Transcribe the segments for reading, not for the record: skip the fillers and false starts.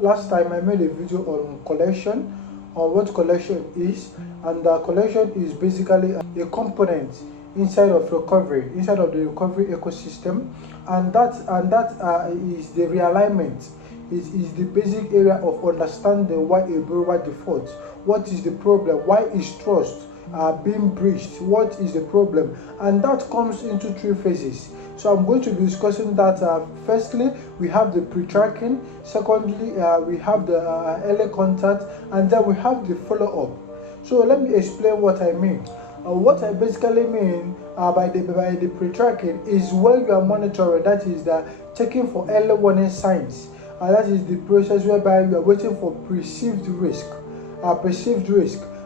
Last time I made a video on collection, on what collection is, and collection is basically a component inside of recovery, inside of the recovery ecosystem, and that is the realignment. It is the basic area of understanding why a borrower defaults. What is the problem? Why is trust being breached? What is the problem? And that comes into three phases. So I'm going to be discussing that. Firstly, we have the pre-tracking. Secondly, we have the early contact, and then we have the follow-up. So let me explain what I mean. What I basically mean by the pre-tracking is when you are monitoring, that is the checking for early warning signs. That is the process whereby you are waiting for perceived risk,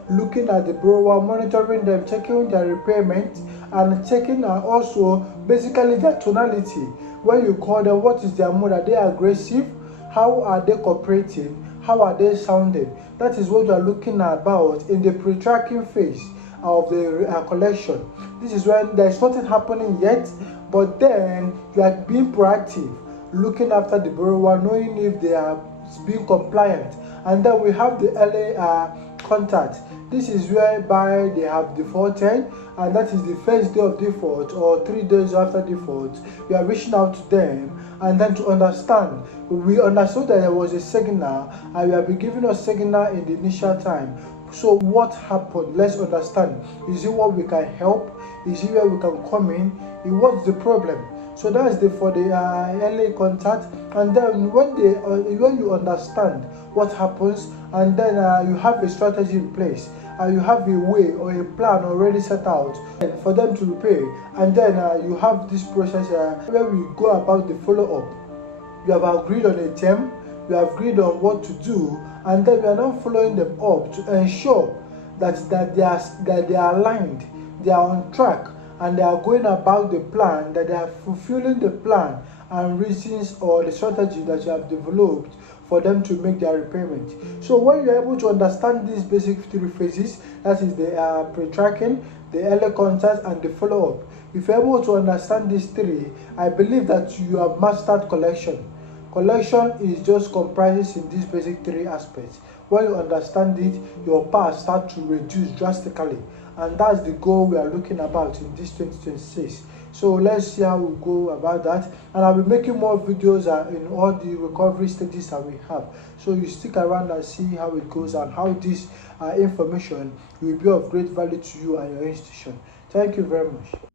looking at the borrower, monitoring them, checking their repayment, and checking also basically their tonality. When you call them, what is their mood? Are they aggressive? How are they cooperating? How are they sounding? That is what you are looking about in the pre-tracking phase of the collection. This is when there is nothing happening yet, but then you are being proactive, looking after the borrower, knowing if they are being compliant. And then we have the early contact. This is whereby they have defaulted, and that is the first day of default or 3 days after default. We are reaching out to them, and then to understand. We understood that there was a signal, and we have been giving a signal in the initial time. So what happened? Let's understand. Is it what we can help? Is it where we can come in? What's the problem? So that's for the early contact, and then when you understand what happens, and then you have a strategy in place, you have a way or a plan already set out for them to repay, and then you have this process where we go about the follow-up. You have agreed on a term, you have agreed on what to do, and then we are now following them up to ensure that they are aligned, they are on track, and they are going about the plan, that they are fulfilling the plan and reasons or the strategy that you have developed for them to make their repayment. So when you're able to understand these basic three phases, that is the pre-tracking, the early contact, and the follow-up, if you're able to understand these three, I believe that you have mastered collection. Collection is just comprises in these basic three aspects. When you understand it, your past start to reduce drastically, and that's the goal we are looking about in this 2026. So let's see how we go about that, and I'll be making more videos in all the recovery stages that we have. So you stick around and see how it goes and how this information will be of great value to you and your institution. Thank you very much.